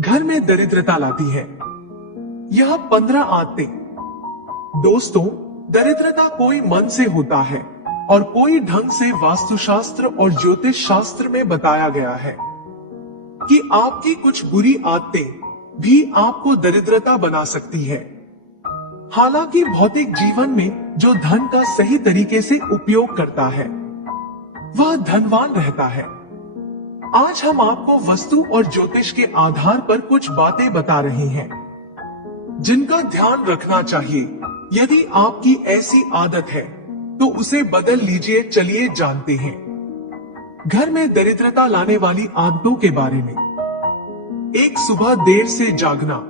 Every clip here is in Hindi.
घर में दरिद्रता लाती है। यह 15 आदतें। दोस्तों, दरिद्रता कोई मन से होता है और कोई ढंग से वास्तुशास्त्र और ज्योतिष शास्त्र में बताया गया है कि आपकी कुछ बुरी आदतें भी आपको दरिद्रता बना सकती है। हालांकि भौतिक जीवन में जो धन का सही तरीके से उपयोग करता है वह धनवान रहता है। आज हम आपको वस्तु और ज्योतिष के आधार पर कुछ बातें बता रहे हैं जिनका ध्यान रखना चाहिए। यदि आपकी ऐसी आदत है तो उसे बदल लीजिए। चलिए जानते हैं घर में दरिद्रता लाने वाली आदतों के बारे में। एक, सुबह देर से जागना।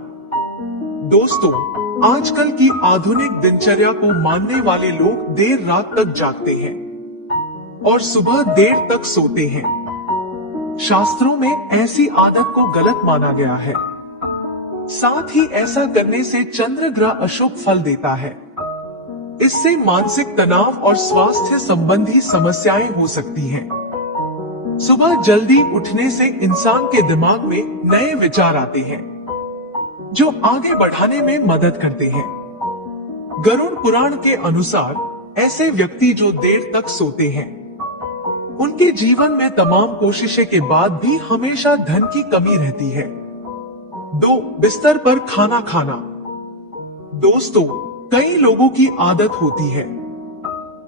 दोस्तों, आजकल की आधुनिक दिनचर्या को मानने वाले लोग देर रात तक जागते हैं और सुबह देर तक सोते हैं। शास्त्रों में ऐसी आदत को गलत माना गया है। साथ ही ऐसा करने से चंद्र ग्रह अशुभ फल देता है। इससे मानसिक तनाव और स्वास्थ्य संबंधी समस्याएं हो सकती हैं। सुबह जल्दी उठने से इंसान के दिमाग में नए विचार आते हैं जो आगे बढ़ाने में मदद करते हैं। गरुड़ पुराण के अनुसार ऐसे व्यक्ति जो देर तक सोते हैं उनके जीवन में तमाम कोशिशें के बाद भी हमेशा धन की कमी रहती है। 2, बिस्तर पर खाना खाना। दोस्तों, कई लोगों की आदत होती है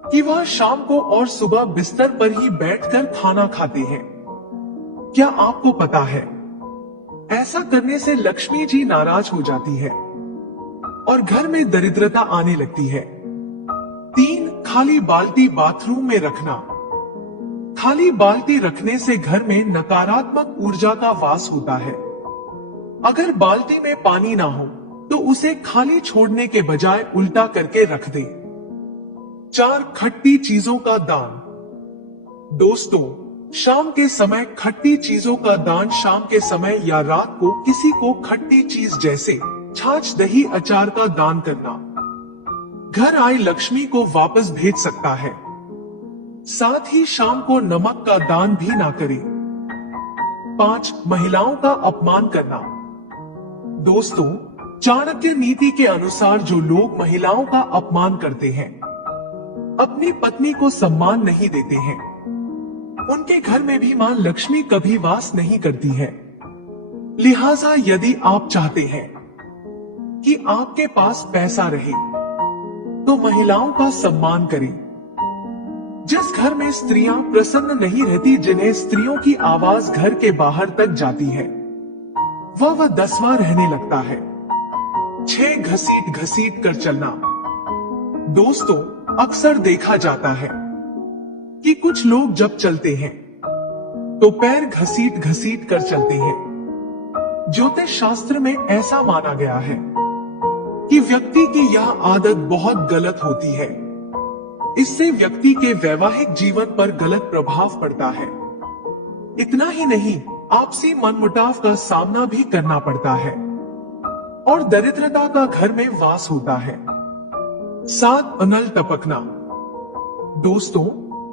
कि वह शाम को और सुबह बिस्तर पर ही बैठकर खाना खाते हैं। क्या आपको पता है ऐसा करने से लक्ष्मी जी नाराज हो जाती है और घर में दरिद्रता आने लगती है। 3, खाली बाल्टी बाथरूम में रखना। खाली बाल्टी रखने से घर में नकारात्मक ऊर्जा का वास होता है। अगर बाल्टी में पानी ना हो तो उसे खाली छोड़ने के बजाय उल्टा करके रख दे। 4, खट्टी चीजों का दान। दोस्तों, शाम के समय खट्टी चीजों का दान। शाम के समय या रात को किसी को खट्टी चीज जैसे छाछ, दही, अचार का दान करना घर आई लक्ष्मी को वापस भेज सकता है। साथ ही शाम को नमक का दान भी ना करें। 5, महिलाओं का अपमान करना। दोस्तों, चाणक्य नीति के अनुसार जो लोग महिलाओं का अपमान करते हैं, अपनी पत्नी को सम्मान नहीं देते हैं, उनके घर में भी मां लक्ष्मी कभी वास नहीं करती है। लिहाजा यदि आप चाहते हैं कि आपके पास पैसा रहे तो महिलाओं का सम्मान करें। जिस घर में स्त्रियां प्रसन्न नहीं रहती, जिन्हें स्त्रियों की आवाज घर के बाहर तक जाती है, वह 10वां रहने लगता है। 6, घसीट घसीट कर चलना। दोस्तों, अक्सर देखा जाता है कि कुछ लोग जब चलते हैं तो पैर घसीट घसीट कर चलते हैं। ज्योतिष शास्त्र में ऐसा माना गया है कि व्यक्ति की यह आदत बहुत गलत होती है। इससे व्यक्ति के वैवाहिक जीवन पर गलत प्रभाव पड़ता है। इतना ही नहीं, आपसी मनमुटाव का सामना भी करना पड़ता है और दरिद्रता का घर में वास होता है। 7, नल टपकना। दोस्तों,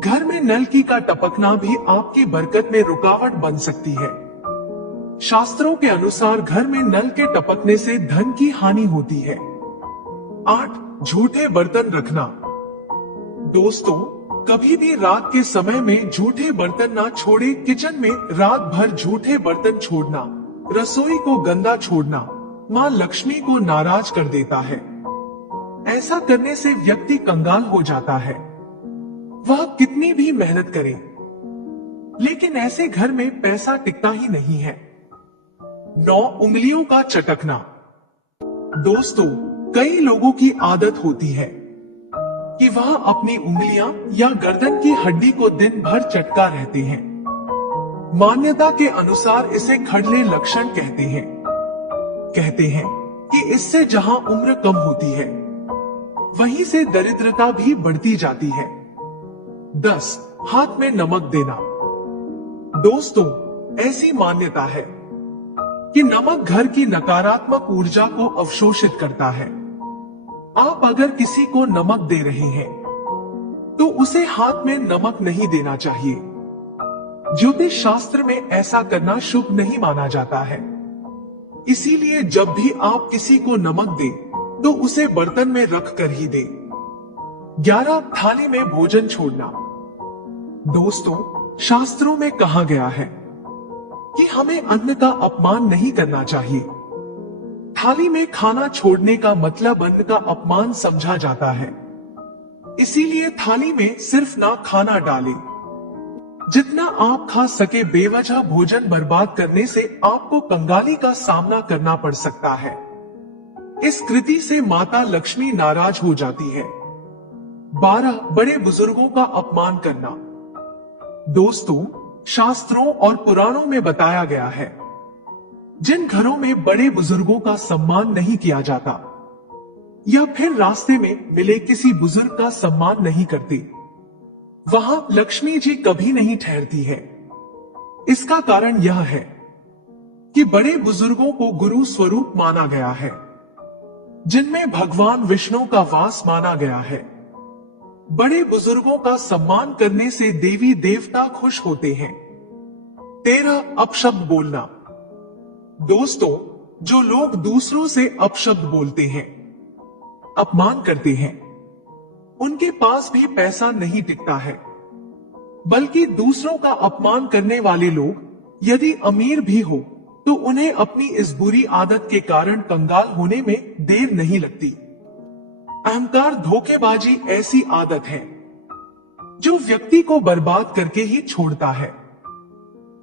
घर में नलकी का टपकना भी आपकी बरकत में रुकावट बन सकती है। शास्त्रों के अनुसार घर में नल के टपकने से धन की हानि होती है। 8, झूठे बर्तन रखना। दोस्तों, कभी भी रात के समय में झूठे बर्तन ना छोड़े। किचन में रात भर झूठे बर्तन छोड़ना, रसोई को गंदा छोड़ना मां लक्ष्मी को नाराज कर देता है। ऐसा करने से व्यक्ति कंगाल हो जाता है। वह कितनी भी मेहनत करे, लेकिन ऐसे घर में पैसा टिकता ही नहीं है। 9, उंगलियों का चटकना। दोस्तों, कई लोगों की आदत होती है कि वह अपनी उंगलियां या गर्दन की हड्डी को दिन भर चटका रहते हैं। मान्यता के अनुसार इसे खड़ले लक्षण कहते हैं कि इससे जहां उम्र कम होती है वहीं से दरिद्रता भी बढ़ती जाती है। 10, हाथ में नमक देना। दोस्तों, ऐसी मान्यता है कि नमक घर की नकारात्मक ऊर्जा को अवशोषित करता है। आप अगर किसी को नमक दे रहे हैं तो उसे हाथ में नमक नहीं देना चाहिए। ज्योतिष शास्त्र में ऐसा करना शुभ नहीं माना जाता है। इसीलिए जब भी आप किसी को नमक दे तो उसे बर्तन में रख कर ही दे। 11 थाली में भोजन छोड़ना। दोस्तों, शास्त्रों में कहा गया है कि हमें अन्न का अपमान नहीं करना चाहिए। थाली में खाना छोड़ने का मतलब अन्न का अपमान समझा जाता है। इसीलिए थाली में सिर्फ ना खाना डालें। जितना आप खा सके बेवजह भोजन बर्बाद करने से आपको कंगाली का सामना करना पड़ सकता है। इस कृति से माता लक्ष्मी नाराज हो जाती है। 12 बड़े बुजुर्गों का अपमान करना। दोस्तों, शास्त्रों और पुराणों में बताया गया है जिन घरों में बड़े बुजुर्गों का सम्मान नहीं किया जाता या फिर रास्ते में मिले किसी बुजुर्ग का सम्मान नहीं करते, वहां लक्ष्मी जी कभी नहीं ठहरती है। इसका कारण यह है कि बड़े बुजुर्गों को गुरु स्वरूप माना गया है, जिनमें भगवान विष्णु का वास माना गया है। बड़े बुजुर्गों का सम्मान करने से देवी देवता खुश होते हैं। 13 अपशब्द बोलना। दोस्तों, जो लोग दूसरों से अपशब्द बोलते हैं, अपमान करते हैं, उनके पास भी पैसा नहीं टिकता है। बल्कि दूसरों का अपमान करने वाले लोग यदि अमीर भी हो तो उन्हें अपनी इस बुरी आदत के कारण कंगाल होने में देर नहीं लगती। अहंकार धोखेबाजी ऐसी आदत है जो व्यक्ति को बर्बाद करके ही छोड़ता है।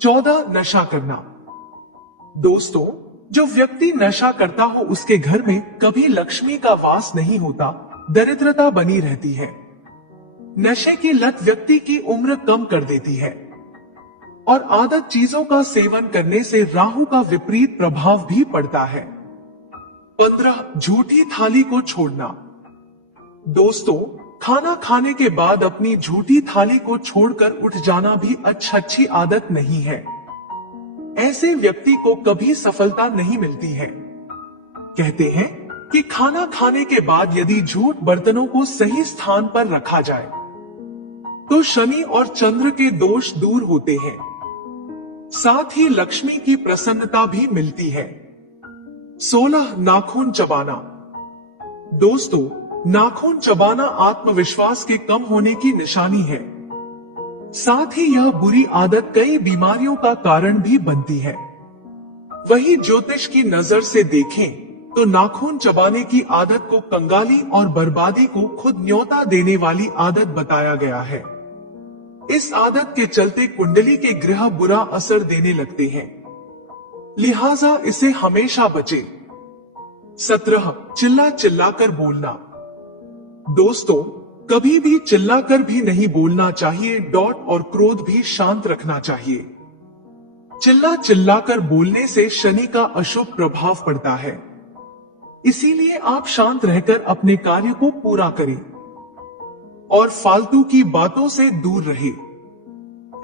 14 नशा करना। दोस्तों, जो व्यक्ति नशा करता हो उसके घर में कभी लक्ष्मी का वास नहीं होता, दरिद्रता बनी रहती है। नशे की लत व्यक्ति की उम्र कम कर देती है और आदत चीजों का सेवन करने से राहु का विपरीत प्रभाव भी पड़ता है। 15 झूठी थाली को छोड़ना। दोस्तों, खाना खाने के बाद अपनी झूठी थाली को छोड़कर उठ जाना भी अच्छी आदत नहीं है। ऐसे व्यक्ति को कभी सफलता नहीं मिलती है। कहते हैं कि खाना खाने के बाद यदि झूठ बर्तनों को सही स्थान पर रखा जाए तो शनि और चंद्र के दोष दूर होते हैं, साथ ही लक्ष्मी की प्रसन्नता भी मिलती है। 16 नाखून चबाना। दोस्तों, नाखून चबाना आत्मविश्वास के कम होने की निशानी है। साथ ही यह बुरी आदत कई बीमारियों का कारण भी बनती है। वही ज्योतिष की नजर से देखें तो नाखून चबाने की आदत को कंगाली और बर्बादी को खुद न्योता देने वाली आदत बताया गया है। इस आदत के चलते कुंडली के ग्रह बुरा असर देने लगते हैं, लिहाजा इसे हमेशा बचे। 17 चिल्ला चिल्लाकर बोलना। दोस्तों, कभी भी चिल्लाकर भी नहीं बोलना चाहिए। डॉट और क्रोध भी शांत रखना चाहिए। चिल्ला चिल्लाकर बोलने से शनि का अशुभ प्रभाव पड़ता है। इसीलिए आप शांत रहकर अपने कार्य को पूरा करें और फालतू की बातों से दूर रहे।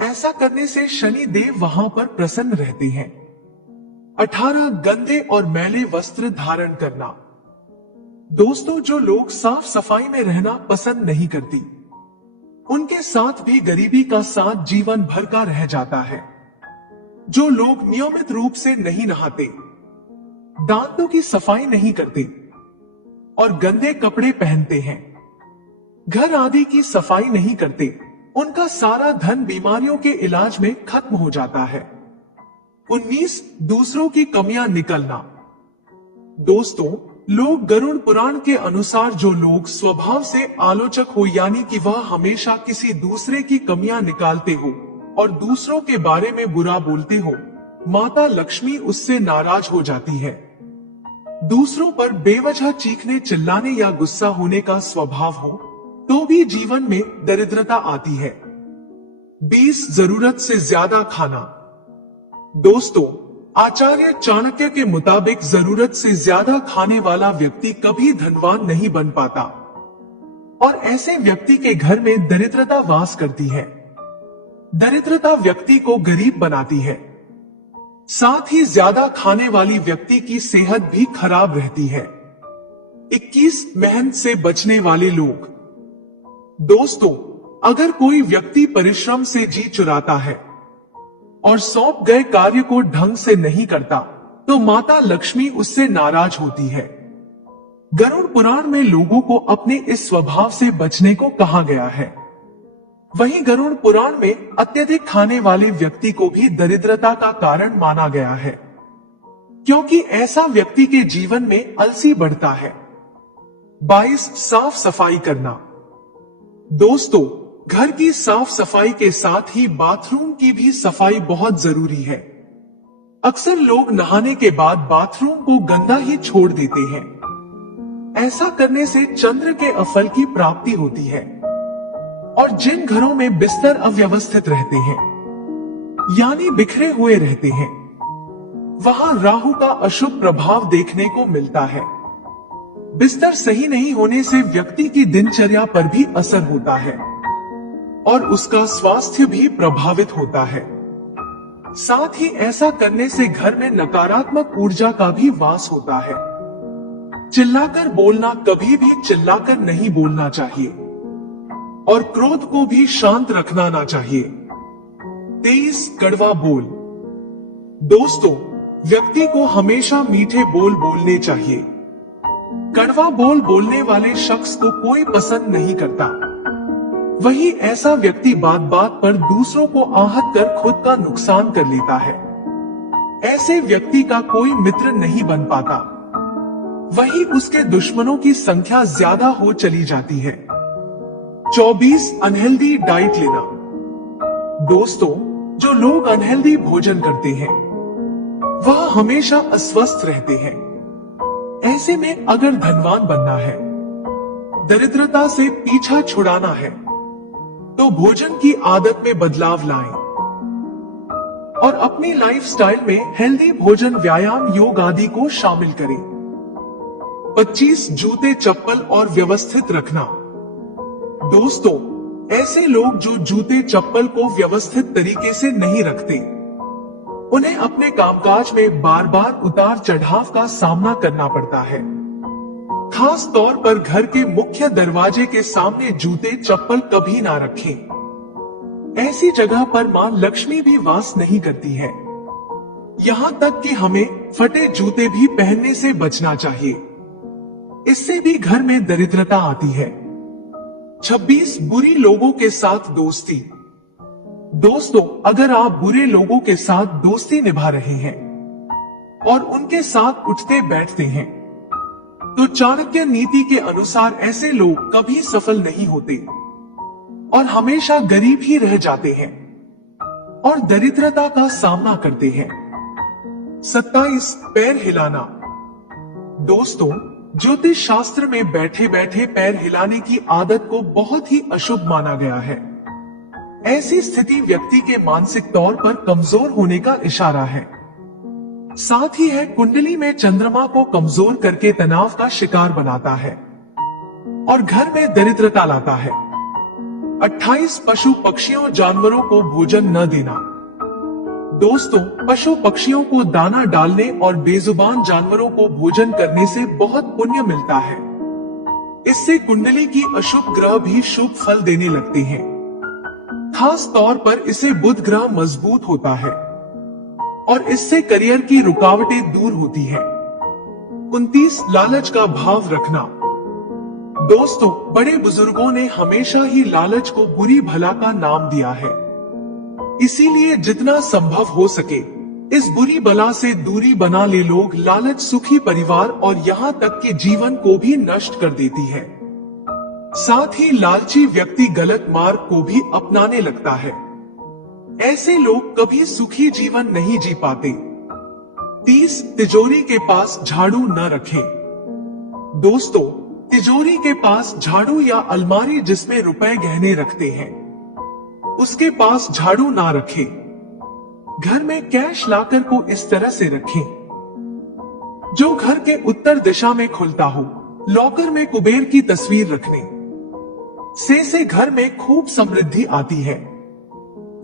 ऐसा करने से शनि देव वहां पर प्रसन्न रहते हैं। 18 गंदे और मैले वस्त्र धारण करना। दोस्तों, जो लोग साफ सफाई में रहना पसंद नहीं करती, उनके साथ भी गरीबी का साथ जीवन भर का रह जाता है। जो लोग नियमित रूप से नहीं नहाते, दांतों की सफाई नहीं करते और गंदे कपड़े पहनते हैं, घर आदि की सफाई नहीं करते, उनका सारा धन बीमारियों के इलाज में खत्म हो जाता है। 19 दूसरों की कमियां निकलना। दोस्तों, लोग गरुड़ पुराण के अनुसार जो लोग स्वभाव से आलोचक हो, यानी कि वह हमेशा किसी दूसरे की कमियां निकालते हो और दूसरों के बारे में बुरा बोलते हो, माता लक्ष्मी उससे नाराज हो जाती है। दूसरों पर बेवजह चीखने, चिल्लाने या गुस्सा होने का स्वभाव हो तो भी जीवन में दरिद्रता आती है। 20 जरूरत से ज्यादा खाना। दोस्तों, आचार्य चाणक्य के मुताबिक जरूरत से ज्यादा खाने वाला व्यक्ति कभी धनवान नहीं बन पाता और ऐसे व्यक्ति के घर में दरिद्रता वास करती है। दरिद्रता व्यक्ति को गरीब बनाती है। साथ ही ज्यादा खाने वाली व्यक्ति की सेहत भी खराब रहती है। 21 मेहनत से बचने वाले लोग। दोस्तों, अगर कोई व्यक्ति परिश्रम से जी चुराता है और सौंप गए कार्य को ढंग से नहीं करता तो माता लक्ष्मी उससे नाराज होती है। गरुड़ पुराण में लोगों को अपने इस स्वभाव से बचने को कहा गया है। वहीं गरुड़ पुराण में अत्यधिक खाने वाले व्यक्ति को भी दरिद्रता का कारण माना गया है, क्योंकि ऐसा व्यक्ति के जीवन में अलसी बढ़ता है। 22 साफ सफाई करना। दोस्तों, घर की साफ सफाई के साथ ही बाथरूम की भी सफाई बहुत जरूरी है। अक्सर लोग नहाने के बाद बाथरूम को गंदा ही छोड़ देते हैं। ऐसा करने से चंद्र के अफल की प्राप्ति होती है। और जिन घरों में बिस्तर अव्यवस्थित रहते हैं, यानी बिखरे हुए रहते हैं, वहां राहु का अशुभ प्रभाव देखने को मिलता है। बिस्तर सही नहीं होने से व्यक्ति की दिनचर्या पर भी असर होता है और उसका स्वास्थ्य भी प्रभावित होता है। साथ ही ऐसा करने से घर में नकारात्मक ऊर्जा का भी वास होता है। चिल्लाकर बोलना, कभी भी चिल्लाकर नहीं बोलना चाहिए और क्रोध को भी शांत रखना ना चाहिए। 23 कड़वा बोल। दोस्तों, व्यक्ति को हमेशा मीठे बोल बोलने चाहिए। कड़वा बोल बोलने वाले शख्स को कोई पसंद नहीं करता। वही ऐसा व्यक्ति बात बात पर दूसरों को आहत कर खुद का नुकसान कर लेता है। ऐसे व्यक्ति का कोई मित्र नहीं बन पाता, वही उसके दुश्मनों की संख्या ज्यादा हो चली जाती है। 24 अनहेल्दी डाइट लेना। दोस्तों, जो लोग अनहेल्दी भोजन करते हैं वह हमेशा अस्वस्थ रहते हैं। ऐसे में अगर धनवान बनना है, दरिद्रता से पीछा छुड़ाना है, तो भोजन की आदत में बदलाव लाएं और अपनी लाइफस्टाइल में हेल्दी भोजन, व्यायाम, योग आदि को शामिल करें। 25 जूते, चप्पल और व्यवस्थित रखना। दोस्तों, ऐसे लोग जो जूते चप्पल को व्यवस्थित तरीके से नहीं रखते, उन्हें अपने कामकाज में बार बार उतार चढ़ाव का सामना करना पड़ता है। खास तौर पर घर के मुख्य दरवाजे के सामने जूते चप्पल कभी ना रखें। ऐसी जगह पर मां लक्ष्मी भी वास नहीं करती है। यहाँ तक कि हमें फटे जूते भी पहनने से बचना चाहिए, इससे भी घर में दरिद्रता आती है। 26 बुरी लोगों के साथ दोस्ती। दोस्तों, अगर आप बुरे लोगों के साथ दोस्ती निभा रहे हैं और उनके साथ उठते बैठते हैं, तो चाणक्य नीति के अनुसार ऐसे लोग कभी सफल नहीं होते और हमेशा गरीब ही रह जाते हैं और दरिद्रता का सामना करते हैं। 27 पैर हिलाना। दोस्तों, ज्योतिष शास्त्र में बैठे बैठे पैर हिलाने की आदत को बहुत ही अशुभ माना गया है। ऐसी स्थिति व्यक्ति के मानसिक तौर पर कमजोर होने का इशारा है। साथ ही है कुंडली में चंद्रमा को कमजोर करके तनाव का शिकार बनाता है और घर में दरिद्रता लाता है। 28 पशु पक्षियों जानवरों को भोजन न देना। दोस्तों, पशु पक्षियों को दाना डालने और बेजुबान जानवरों को भोजन करने से बहुत पुण्य मिलता है। इससे कुंडली की अशुभ ग्रह भी शुभ फल देने लगते हैं। खास तौर पर इसे बुध ग्रह मजबूत होता है और इससे करियर की रुकावटें दूर होती है। 29 लालच का भाव रखना। दोस्तों, बड़े बुजुर्गों ने हमेशा ही लालच को बुरी भला का नाम दिया है। इसीलिए जितना संभव हो सके इस बुरी बला से दूरी बना ले। लोग लालच सुखी परिवार और यहाँ तक कि जीवन को भी नष्ट कर देती है। साथ ही लालची व्यक्ति गलत मार्ग को भी अपनाने लगता है। ऐसे लोग कभी सुखी जीवन नहीं जी पाते। 30 तिजोरी के पास झाड़ू न रखें। दोस्तों, तिजोरी के पास झाड़ू या अलमारी जिसमें रुपए गहने रखते हैं, उसके पास झाड़ू ना रखें। घर में कैश लाकर को इस तरह से रखें जो घर के उत्तर दिशा में खुलता हो। लॉकर में कुबेर की तस्वीर रखने से घर में खूब समृद्धि आती है।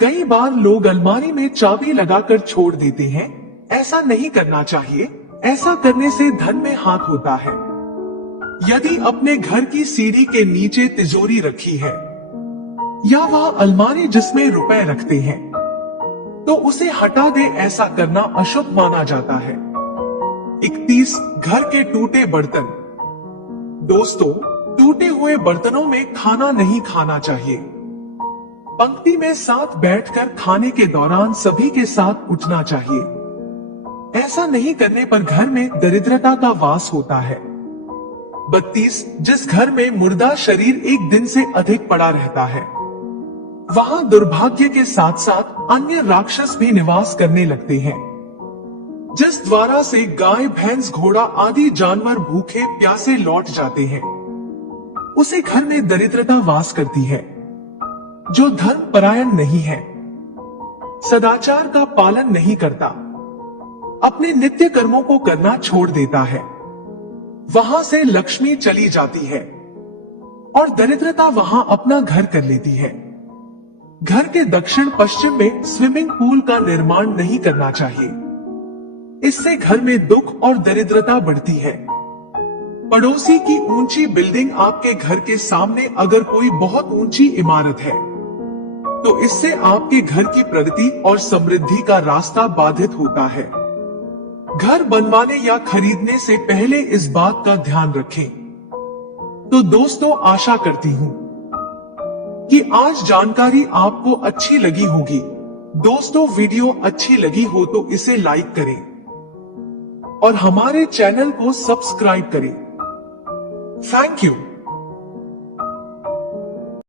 कई बार लोग अलमारी में चाबी लगाकर छोड़ देते हैं। ऐसा नहीं करना चाहिए। ऐसा करने से धन में हाथ होता है। यदि अपने घर की सीढ़ी के नीचे तिजोरी रखी है या वह अलमारी जिसमें रुपए रखते हैं, तो उसे हटा दे। ऐसा करना अशुभ माना जाता है। 31 घर के टूटे बर्तन। दोस्तों, टूटे हुए बर्तनों में खाना नहीं खाना चाहिए। पंक्ति में साथ बैठकर खाने के दौरान सभी के साथ उठना चाहिए। ऐसा नहीं करने पर घर में दरिद्रता का वास होता है। 32 जिस घर में मुर्दा शरीर एक दिन से अधिक पड़ा रहता है, वहां दुर्भाग्य के साथ साथ अन्य राक्षस भी निवास करने लगते हैं, जिस द्वारा से गाय, भैंस, घोड़ा आदि जानवर भूखे प्यासे लौट जाते हैं, उसे घर में दरिद्रता वास करती है। जो धर्म परायण नहीं है, सदाचार का पालन नहीं करता, अपने नित्य कर्मों को करना छोड़ देता है, वहां से लक्ष्मी चली जाती है और दरिद्रता वहां अपना घर कर लेती है। घर के दक्षिण पश्चिम में स्विमिंग पूल का निर्माण नहीं करना चाहिए। इससे घर में दुख और दरिद्रता बढ़ती है। पड़ोसी की ऊंची बिल्डिंग आपके घर के सामने अगर कोई बहुत ऊंची इमारत है, तो इससे आपके घर की प्रगति और समृद्धि का रास्ता बाधित होता है। घर बनवाने या खरीदने से पहले इस बात का ध्यान रखें। तो दोस्तों, आशा करती हूं कि आज जानकारी आपको अच्छी लगी होगी। दोस्तों, वीडियो अच्छी लगी हो तो इसे लाइक करें और हमारे चैनल को सब्सक्राइब करें। Thank you.